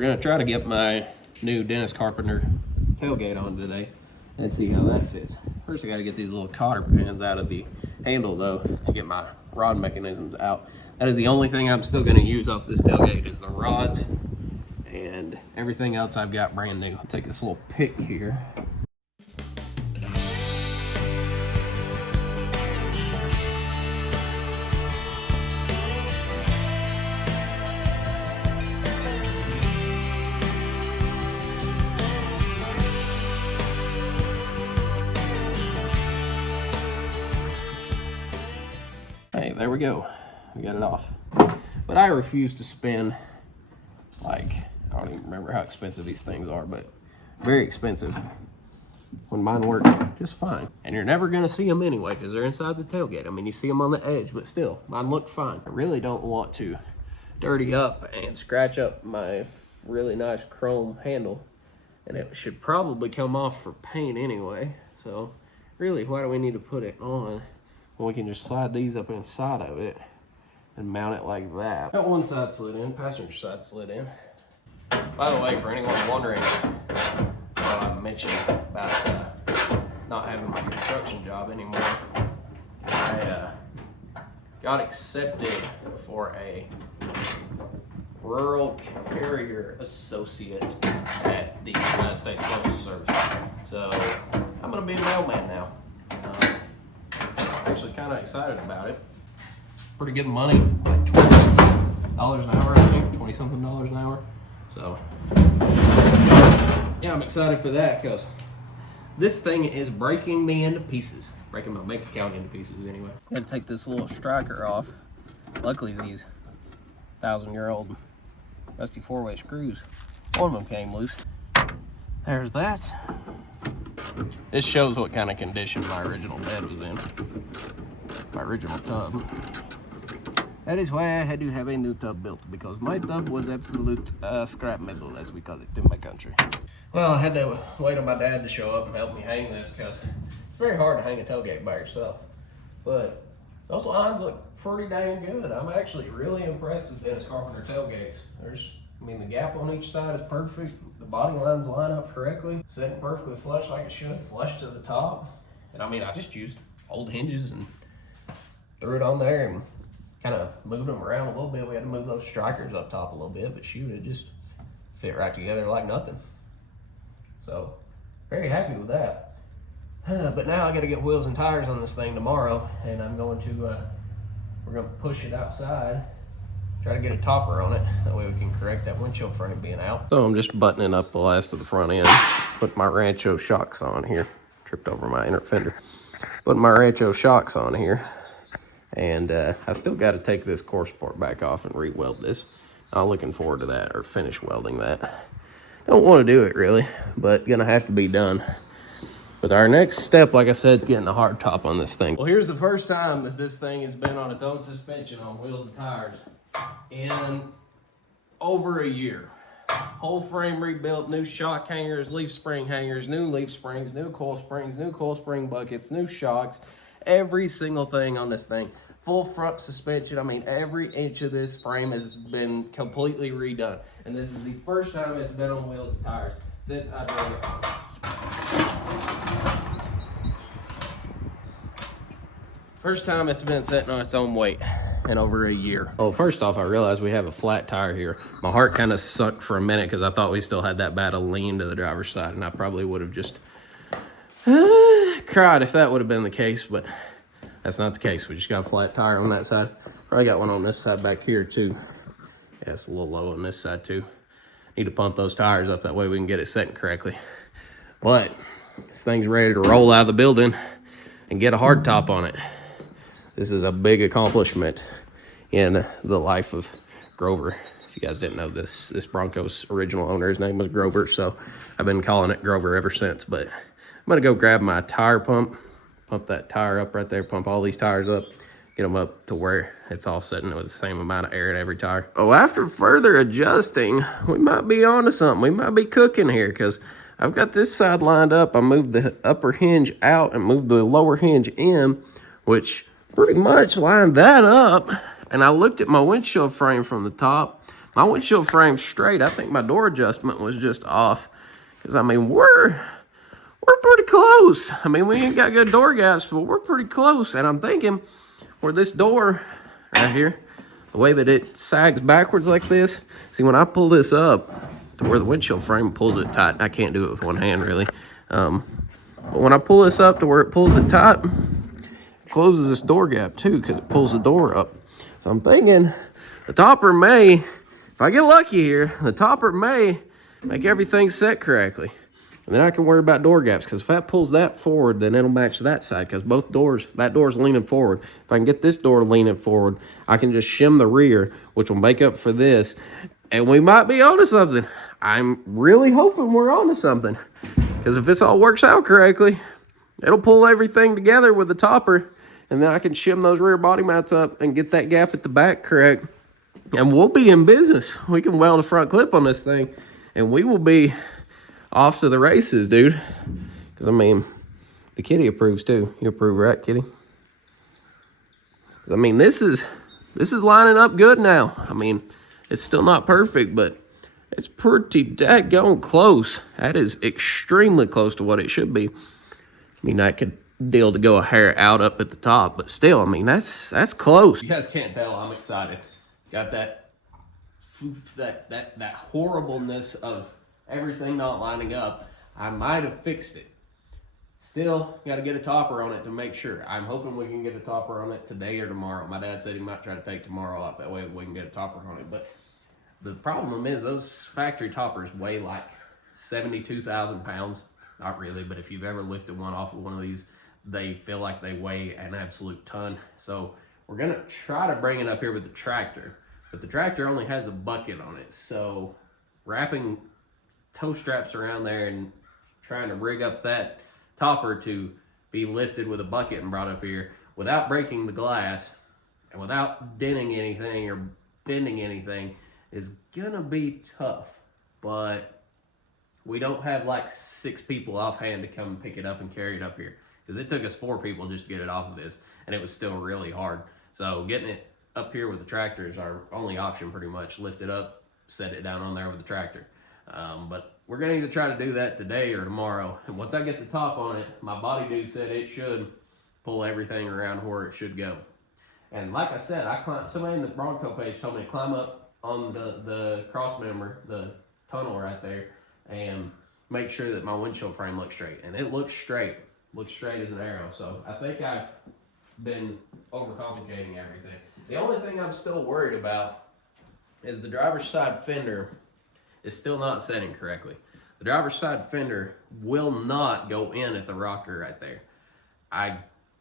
we're gonna try to get my new Dennis Carpenter tailgate on today and see how that fits. First I gotta get these little cotter pins out of the handle though to get my rod mechanisms out. That is the only thing I'm still gonna use off this tailgate is the rods, and everything else I've got brand new. I'll take this little pick here. Hey, there we go. We got it off. But I refuse to spend, like, I don't even remember how expensive these things are, but very expensive when mine work just fine. And you're never gonna see them anyway because they're inside the tailgate. I mean, you see them on the edge, but still, mine look fine. I really don't want to dirty up and scratch up my really nice chrome handle, and it should probably come off for paint anyway. So really, why do we need to put it on? Well, we can just slide these up inside of it and mount it like that. Got one side slid in, passenger side slid in. By the way, for anyone wondering, I mentioned about not having my construction job anymore. I got accepted for a rural carrier associate at the United States Postal Service. So I'm gonna be a mailman now. Actually kind of excited about it. Pretty good money, like $20 an hour, I think, 20 something dollars an hour. So yeah, I'm excited for that because this thing is breaking me into pieces, breaking my bank account into pieces anyway. I had to take this little striker off. Luckily these 1,000-year-old rusty 4-way screws, one of them came loose. There's that. This shows what kind of condition my original bed was in. My original tub. That is why I had to have a new tub built, because my tub was absolute scrap metal, as we call it in my country. Well, I had to wait on my dad to show up and help me hang this, because it's very hard to hang a tailgate by yourself. But those lines look pretty dang good. I'm actually really impressed with Dennis Carpenter tailgates. I mean, the gap on each side is perfect. The body lines line up correctly, sitting perfectly flush like it should, flush to the top. And I mean, I just used old hinges and threw it on there and kind of moved them around a little bit. We had to move those strikers up top a little bit, but shoot, it just fit right together like nothing. So, very happy with that. But now I got to get wheels and tires on this thing tomorrow, and I'm going to, we're going to push it outside. Try to get a topper on it, that way we can correct that windshield frame being out. So I'm just buttoning up the last of the front end. Put my Rancho shocks on here. Tripped over my inner fender. Put my Rancho shocks on here. And I still got to take this core support back off and re-weld this. I'm looking forward to that, or finish welding that. Don't want to do it really, but gonna have to be done. But our next step, like I said, is getting a hard top on this thing. Well, here's the first time that this thing has been on its own suspension on wheels and tires in over a year. Whole frame rebuilt, new shock hangers, leaf spring hangers, new leaf springs, new coil spring buckets, new shocks, every single thing on this thing. Full front suspension. I mean, every inch of this frame has been completely redone. And this is the first time it's been on wheels and tires since I drove it. First time it's been sitting on its own weight in over a year. Oh, first off, I realized we have a flat tire here. My heart kind of sunk for a minute because I thought we still had that bad a lean to the driver's side, and I probably would have just cried if that would have been the case, but that's not the case. We just got a flat tire on that side. Probably got one on this side back here too. Yeah, it's a little low on this side too. Need to pump those tires up, that way we can get it setting correctly. But this thing's ready to roll out of the building and get a hard top on it. This is a big accomplishment in the life of Grover. If you guys didn't know this Bronco's original owner, his name was Grover, so I've been calling it Grover ever since. But I'm gonna go grab my tire pump that tire up right there, pump all these tires up, get them up to where it's all sitting with the same amount of air in every tire. Oh, after further adjusting, we might be onto something. We might be cooking here, because I've got this side lined up. I moved the upper hinge out and moved the lower hinge in, which pretty much lined that up. And I looked at my windshield frame from the top, my windshield frame's straight. I think my door adjustment was just off. Because, I mean, we're pretty close. I mean, we ain't got good door gaps, but we're pretty close. And I'm thinking where this door right here, the way that it sags backwards like this. See, when I pull this up to where the windshield frame pulls it tight, I can't do it with one hand really. But when I pull this up to where it pulls it tight, it closes this door gap too because it pulls the door up. So I'm thinking the topper may, if I get lucky here, the topper may make everything set correctly. And then I can worry about door gaps, because if that pulls that forward, then it'll match that side, because both doors, that door's leaning forward. If I can get this door leaning forward, I can just shim the rear, which will make up for this. And we might be onto something. I'm really hoping we're onto something, because if this all works out correctly, it'll pull everything together with the topper, and then I can shim those rear body mounts up and get that gap at the back correct. And we'll be in business. We can weld a front clip on this thing, and we will be off to the races, dude. Because, I mean, the kitty approves too. You approve, right, kitty? I mean, this is lining up good now. I mean, it's still not perfect, but it's pretty daggone close. That is extremely close to what it should be. I mean, I could deal to go a hair out up at the top, but still, I mean, that's close. You guys can't tell I'm excited. Got that horribleness of everything not lining up. I might have fixed it. Still got to get a topper on it to make sure. I'm hoping we can get a topper on it today or tomorrow. My dad said he might try to take tomorrow off. That way we can get a topper on it. But the problem is those factory toppers weigh like 72,000 pounds. Not really, but if you've ever lifted one off of one of these, they feel like they weigh an absolute ton. So we're going to try to bring it up here with the tractor. But the tractor only has a bucket on it. So wrapping tow straps around there and trying to rig up that topper to be lifted with a bucket and brought up here without breaking the glass and without denting anything or bending anything is gonna be tough. But we don't have like 6 people offhand to come pick it up and carry it up here, because it took us 4 people just to get it off of this, and it was still really hard. So getting it up here with the tractor is our only option pretty much. Lift it up, set it down on there with the tractor. But we're going to either try to do that today or tomorrow. And once I get the top on it, my body dude said it should pull everything around where it should go. And like I said, somebody in the Bronco page told me to climb up on the cross member, the tunnel right there, and make sure that my windshield frame looks straight. And it looks straight as an arrow. So I think I've been overcomplicating everything. The only thing I'm still worried about is the driver's side fender is still not setting correctly. The driver's side fender will not go in at the rocker right there. I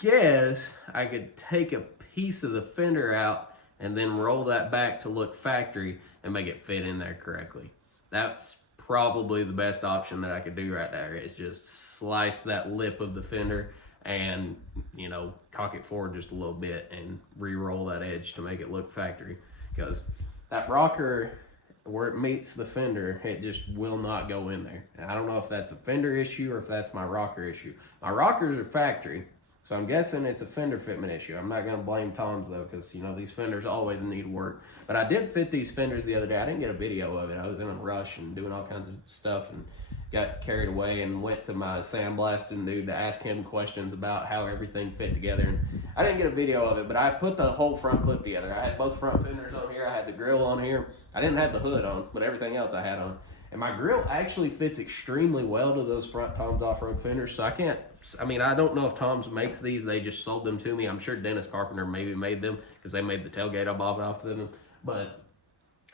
guess I could take a piece of the fender out and then roll that back to look factory and make it fit in there correctly. That's probably the best option that I could do right there, is just slice that lip of the fender and, you know, cock it forward just a little bit and re-roll that edge to make it look factory. Because that rocker, where it meets the fender, it just will not go in there. And I don't know if that's a fender issue or if that's my rocker issue. My rockers are factory, so I'm guessing it's a fender fitment issue. I'm not going to blame Tom's though, because, you know, these fenders always need work. But I did fit these fenders the other day. I didn't get a video of it. I was in a rush and doing all kinds of stuff and got carried away and went to my sandblasting dude to ask him questions about how everything fit together. And I didn't get a video of it, but I put the whole front clip together. I had both front fenders on here. I had the grill on here. I didn't have the hood on, but everything else I had on. And my grill actually fits extremely well to those front Tom's off-road fenders. So I don't know if Tom's makes these. They just sold them to me. I'm sure Dennis Carpenter maybe made them because they made the tailgate off of them. But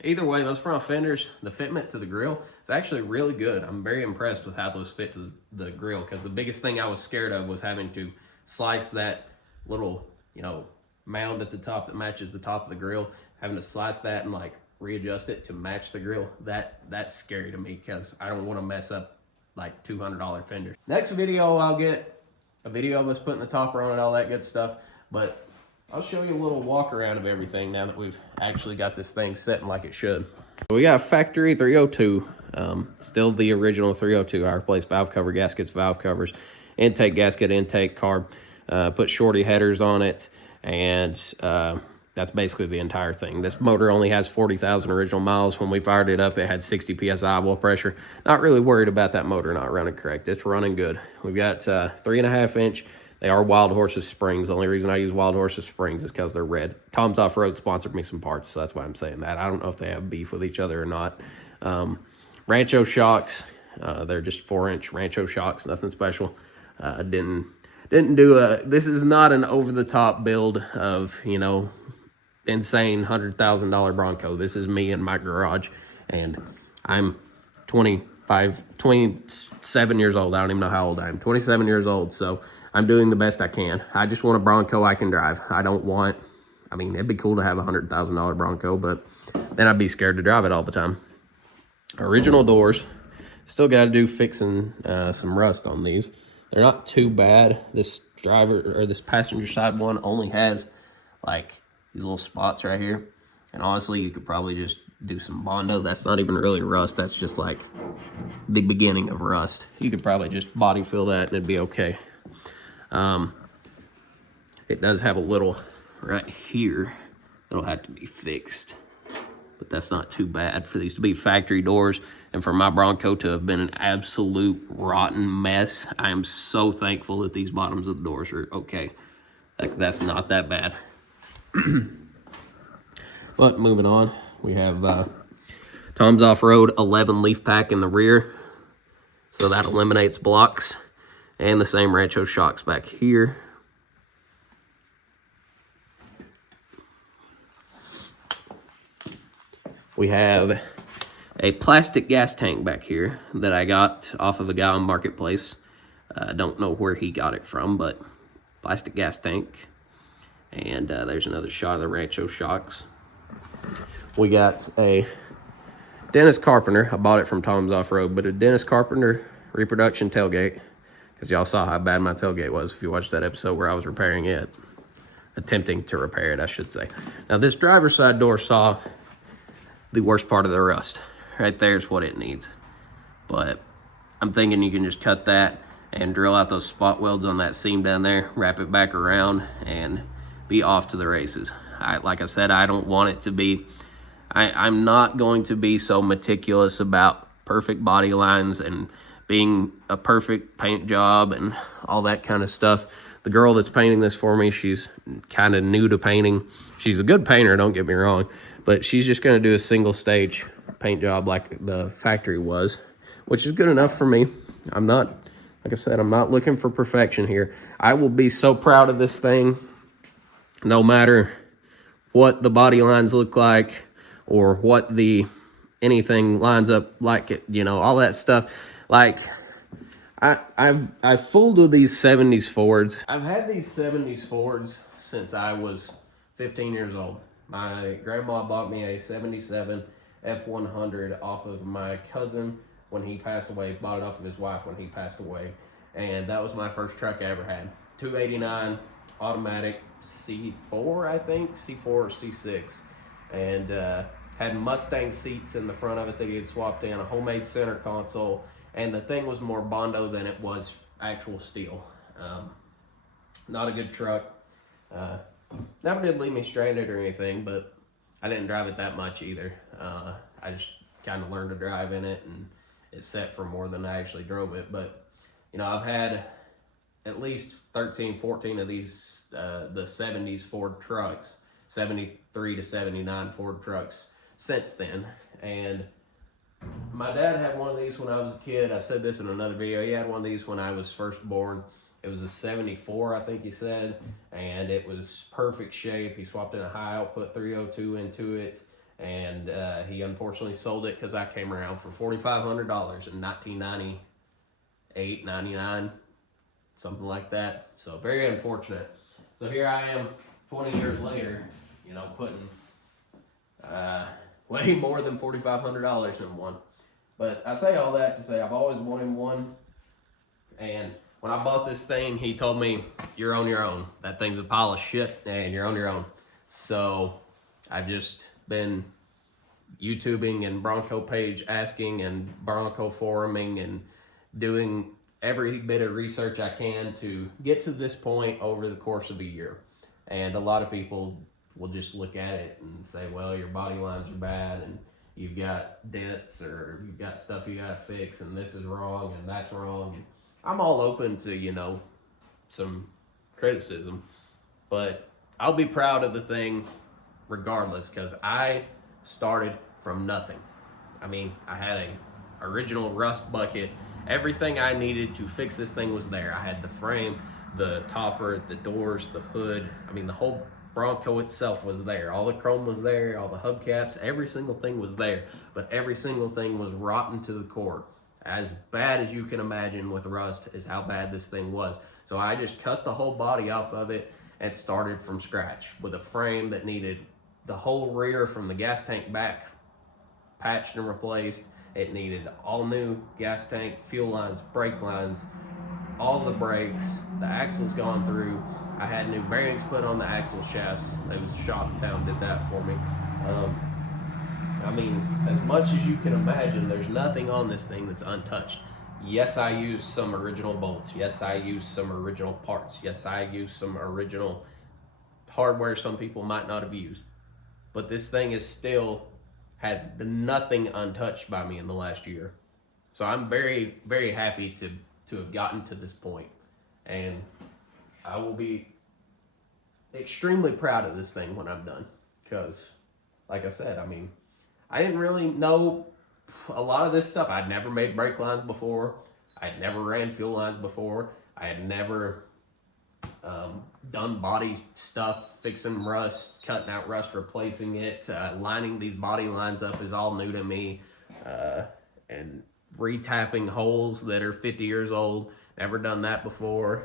either way, those front fenders, the fitment to the grill is actually really good. I'm very impressed with how those fit to the grill, because the biggest thing I was scared of was having to slice that little, you know, mound at the top that matches the top of the grill, having to slice that and like readjust it to match the grill. That's scary to me, because I don't want to mess up like $200 fenders. Next video, I'll get a video of us putting the topper on it, all that good stuff. But I'll show you a little walk around of everything now that we've actually got this thing setting like it should. We got factory 302, still the original 302. I replaced valve cover gaskets, valve covers, intake gasket, intake carb, put shorty headers on it, and That's basically the entire thing. This motor only has 40,000 original miles. When we fired it up, it had 60 PSI oil pressure. Not really worried about that motor not running correct. It's running good. We've got 3.5 inch. They are Wild Horses springs. The only reason I use Wild Horses springs is because they're red. Tom's Off-Road sponsored me some parts, so that's why I'm saying that. I don't know if they have beef with each other or not. Rancho shocks. They're just 4-inch Rancho shocks, nothing special. Didn't do this is not an over-the-top build of, you know, insane $100,000 Bronco. This is me in my garage, and I'm 27 years old. I don't even know how old I am. 27 years old, so I'm doing the best I can. I just want a Bronco I can drive. I don't want, I mean, it'd be cool to have a $100,000 Bronco, but then I'd be scared to drive it all the time. Original doors. Still got to do fixing some rust on these. They're not too bad. This this passenger side one only has like these little spots right here. And honestly, you could probably just do some Bondo. That's not even really rust. That's just like the beginning of rust. You could probably just body fill that and it'd be okay. It does have a little right here that'll have to be fixed, but that's not too bad for these to be factory doors. And for my Bronco to have been an absolute rotten mess, I am so thankful that these bottoms of the doors are okay. Like, that's not that bad. But moving on, we have Tom's Off-Road 11 leaf pack in the rear, so that eliminates blocks, and the same Rancho shocks back here. We have a plastic gas tank back here that I got off of a guy on Marketplace. I don't know where he got it from, but plastic gas tank. And there's another shot of the Rancho shocks. We got a Dennis Carpenter. I bought it from Tom's Off-Road, but a Dennis Carpenter reproduction tailgate, because y'all saw how bad my tailgate was if you watched that episode where I was repairing it. Attempting to repair it, I should say. Now, this driver's side door saw the worst part of the rust. Right there's what it needs. But I'm thinking you can just cut that and drill out those spot welds on that seam down there, wrap it back around, and be off to the races. Like I said, I don't want it to be, I'm not going to be so meticulous about perfect body lines and being a perfect paint job and all that kind of stuff. The girl that's painting this for me, she's kind of new to painting. She's a good painter, don't get me wrong, but she's just going to do a single stage paint job like the factory was, which is good enough for me. I'm not, like I said, I'm not looking for perfection here. I will be so proud of this thing, no matter what the body lines look like or what the anything lines up like it, you know, all that stuff. Like, I've fooled with these 70s Fords. I've had these 70s Fords since I was 15 years old. My grandma bought me a 77 F100 off of my cousin when he passed away. Bought it off of his wife when he passed away. And that was my first truck I ever had. 289 automatic C4, I think. C4 or C6. And had Mustang seats in the front of it that he had swapped in, a homemade center console. And the thing was more Bondo than it was actual steel. Not a good truck. Never did leave me stranded or anything, but I didn't drive it that much either. I just kind of learned to drive in it, and it set for more than I actually drove it. But, you know, I've had at least 13, 14 of these, the 70s Ford trucks, 73 to 79 Ford trucks since then. And my dad had one of these when I was a kid. I said this in another video. He had one of these when I was first born. It was a 74, I think he said, and it was perfect shape. He swapped in a high output 302 into it, and he unfortunately sold it because I came around for $4,500 in 1998, 99, something like that. So very unfortunate. So here I am 20 years later, you know, putting way more than $4,500 in one. But I say all that to say I've always wanted one, and when I bought this thing, he told me, you're on your own. That thing's a pile of shit, and you're on your own. So I've just been YouTubing and Bronco page asking and Bronco foruming and doing every bit of research I can to get to this point over the course of a year. And a lot of people will just look at it and say, well, your body lines are bad and you've got dents or you've got stuff you gotta fix and this is wrong and that's wrong. And I'm all open to, you know, some criticism, but I'll be proud of the thing regardless, because I started from nothing. I mean, I had a original rust bucket. Everything I needed to fix this thing was there. I had the frame, the topper, the doors, the hood. I mean, the whole Bronco itself was there. All the chrome was there, all the hubcaps, every single thing was there, but every single thing was rotten to the core. As bad as you can imagine with rust is how bad this thing was. So I just cut the whole body off of it and started from scratch with a frame that needed the whole rear from the gas tank back patched and replaced. It needed all new gas tank, fuel lines, brake lines, all the brakes. The axle's gone through. I had new bearings put on the axle shafts. It was a shop in town did that for me. I mean, as much as you can imagine, there's nothing on this thing that's untouched. Yes, I used some original bolts. Yes, I used some original parts. Yes, I used some original hardware some people might not have used. But this thing is still had nothing untouched by me in the last year. So I'm very, very happy to have gotten to this point. And I will be extremely proud of this thing when I'm done. Because, like I said, I mean, I didn't really know a lot of this stuff. I'd never made brake lines before. I'd never ran fuel lines before. I had never done body stuff, fixing rust, cutting out rust, replacing it. Lining these body lines up is all new to me. And retapping holes that are 50 years old. Never done that before.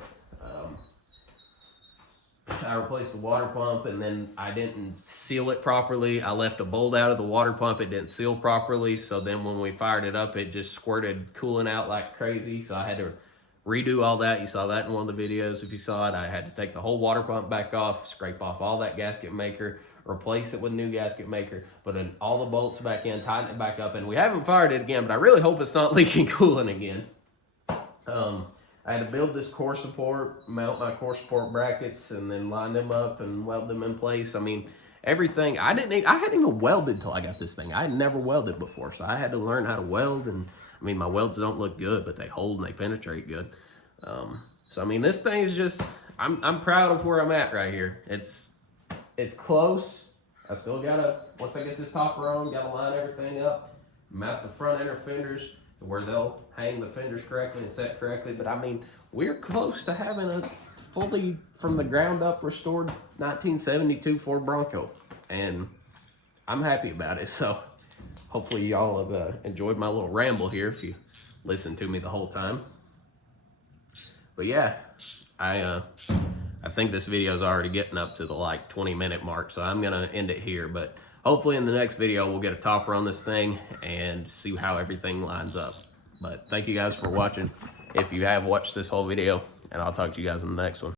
I replaced the water pump and then I didn't seal it properly. I left a bolt out of the water pump. It didn't seal properly. So then when we fired it up, it just squirted coolant out like crazy. So I had to redo all that. You saw that in one of the videos. If you saw it, I had to take the whole water pump back off, scrape off all that gasket maker, replace it with a new gasket maker, put in all the bolts back in, tighten it back up. And we haven't fired it again, but I really hope it's not leaking coolant again. I had to build this core support, mount my core support brackets, and then line them up and weld them in place. I mean, everything. I hadn't even welded till I got this thing. I had never welded before, so I had to learn how to weld. And I mean, my welds don't look good, but they hold and they penetrate good. So I mean, this thing is just. I'm proud of where I'm at right here. It's close. I still gotta, once I get this topper on, gotta line everything up, mount the front inner fenders to where they'll hang the fenders correctly and set correctly. But I mean, we're close to having a fully from the ground up restored 1972 Ford Bronco, and I'm happy about it. So hopefully y'all have enjoyed my little ramble here if you listened to me the whole time. But yeah, I think this video is already getting up to the like 20-minute mark, so I'm gonna end it here. But hopefully in the next video, we'll get a topper on this thing and see how everything lines up. But thank you guys for watching, if you have watched this whole video, and I'll talk to you guys in the next one.